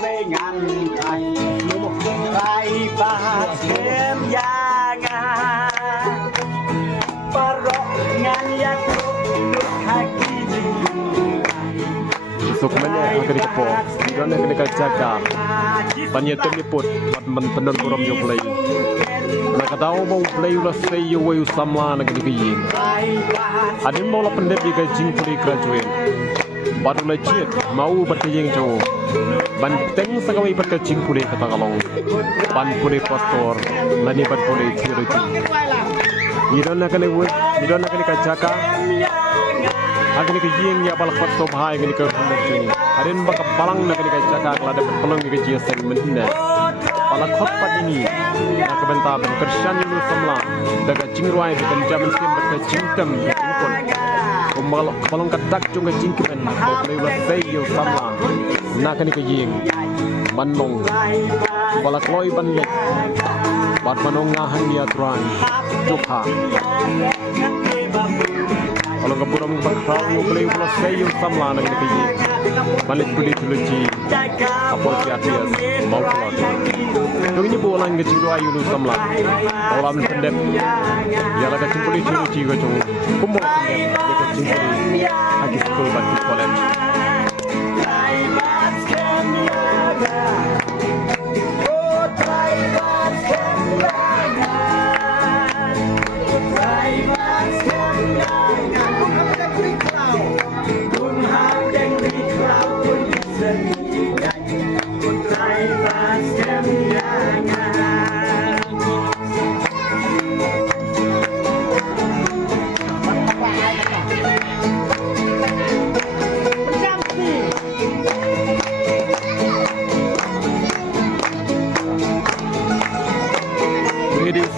dengan Rai Baskem jangan Perongan ya duduk kaki Sukamanya akan dikepo, Iran akan dikajaga. Banyak terliput, penonton kuram yo play. Nakatawa mau play ulah say yo wayu sama nak dikayin. Adin mau lah pendep di kajing puri graduate. Baru leciat mau berkajing jauh. Banteng sekali berkajing puri kata kalong. Ban puri pastor, lani ban puri ciruci. Iran akan dikajaga. Akan dikajing ya balak pastor bahaya akan dikajing. Adin bakal balang nak dikajaga kalau dapat peluang dikajing segmen Palak khotbah ini nak bentar berkersian dulu semula daga cingruai bukan zaman sim berkecingkem pun kalau katak juga cingkemen kalau lewat sayo semula nak ni kejing manong palak loi banlek bat manong ngahan dia tuan jokha kalau keburam berkerau lewat sayo semula nak ni kejing balik beli tuluci apa kiasias mau keluar Yung ini bolang ke cinggu ayu lu samla, orang pendep, ya laga cingkuli cinggu juga cung, kumur pendep, ya ke cingkuli, agi school batu college.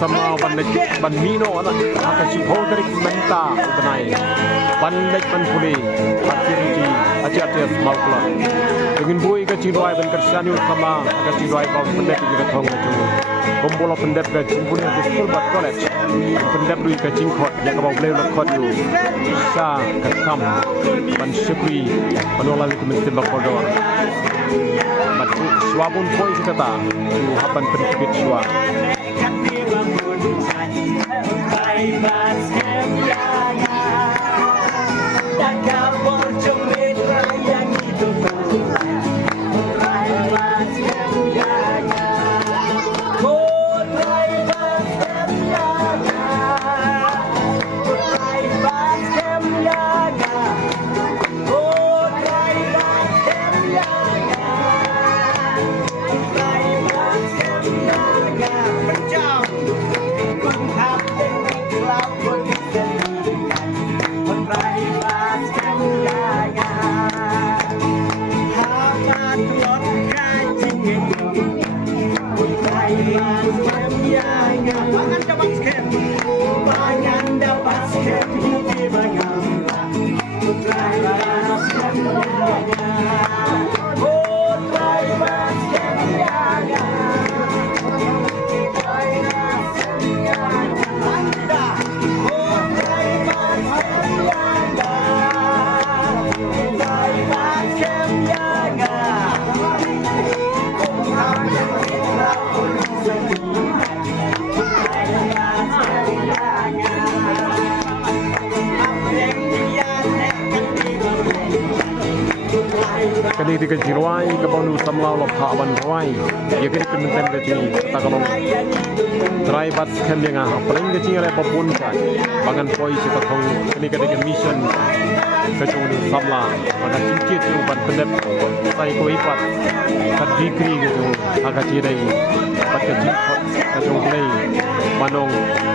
Sama ban mino anak akan sipol dari menta benai ban lek ban puli aci mau keluar dengan bui ke ciduai ban kersian sama akan ciduai bau pendep juga thong ke cung pembola pendep ke cimpuni ke school bat college pendep lui ke cingkot yang bau beli lekot yu sa ke kam ban syukri panola itu mesti bakodor batu swabun poi kata hapan pendekit swab Rai Baskem jangan tak kabur cumit yang hidup Rai Baskem jangan Rai Baskem jangan Rai Baskem jangan Rai Baskem jangan Rai Baskem jangan berjauh Kali tiga jiruai ke bawah samlau lopha aban ruai ya kini kementem ke sini tak kalau try bat skem yang paling ke sini ada papun kan bangan poi kita kong kini ke mission ke sini samla maka cincit tu ban pendep saya ko ipat kat degree gitu agak cidai bat ke cincit ke sini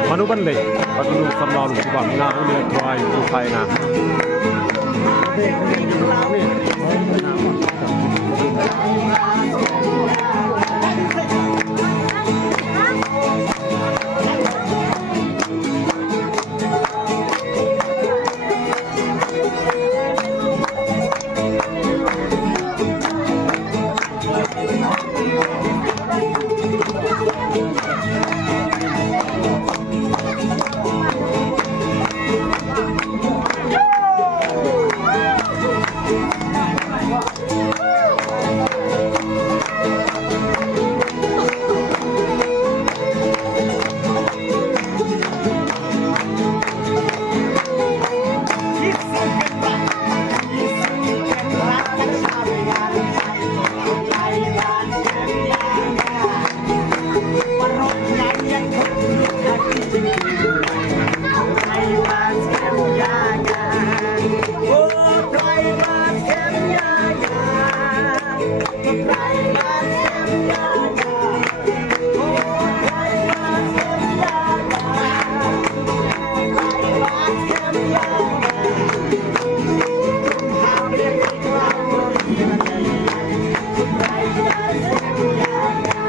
manu ban leh patu samlau lu subang ngah ni try tu kai na